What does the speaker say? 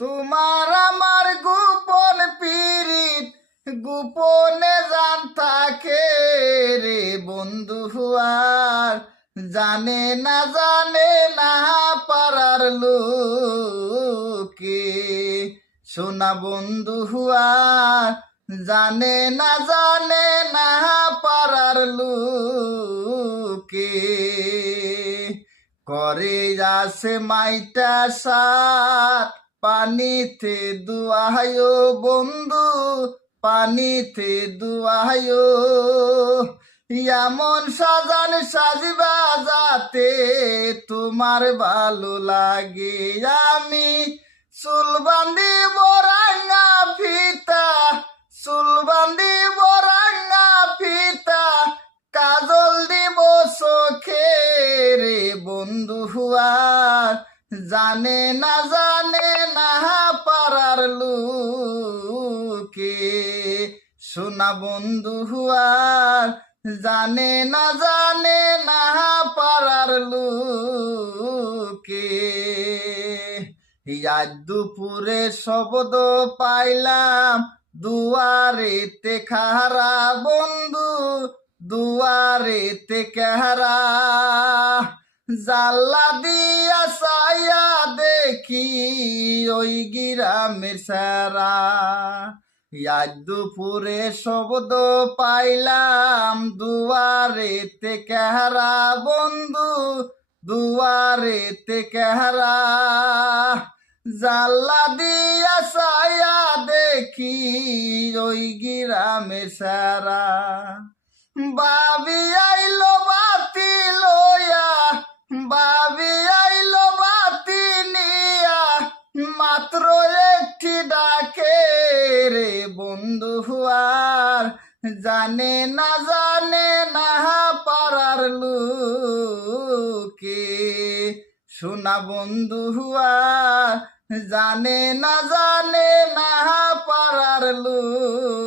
তোমার আমার গোপন পীড়িত গোপনে জান থাকে রে বন্ধু আর জানে না পারার লোকে। সোনা বন্ধু আর জানে না পারার লোকে। করে আসে মাইটা সাত পানিতে দুয়ায়ো বন্ধু, পানিতে দুয়ায়ো। এমন সাজান সাজবা যাতে তোমার ভালো লাগে। আমি চুল বান্ধিব রাঙা ফিতা, চুল বান্ধিব রাঙা ফিতা, কাজল দিব চোখে রে বন্ধু আর জানে না পারার লোকে। সোনা বন্ধু আর জানে না পারার লোকে। আজ দুপুরে শব্দ পাইলাম দুয়ারেতে খারা বন্ধু, দুয়ারেতে কাহারা। জাল্লা দিয়া সায়া দেখি ওই গিরামের সারা। আজ দুপুরে শব্দ পাইলাম দুয়ারেতে কাহারা বন্ধু, দুয়ারেতে কাহারা। জাল্লা দিয়া সায়া দেখি ওই গিরামের সারা। বাবি আইলো বাতি লইয়া, বাবি আইলো বাতি নিয়া, মাত্র একটি ডাকে রে বন্ধু আর জানে না পারার লোকে। সোনা বন্ধু আর জানে না পারার লোকে।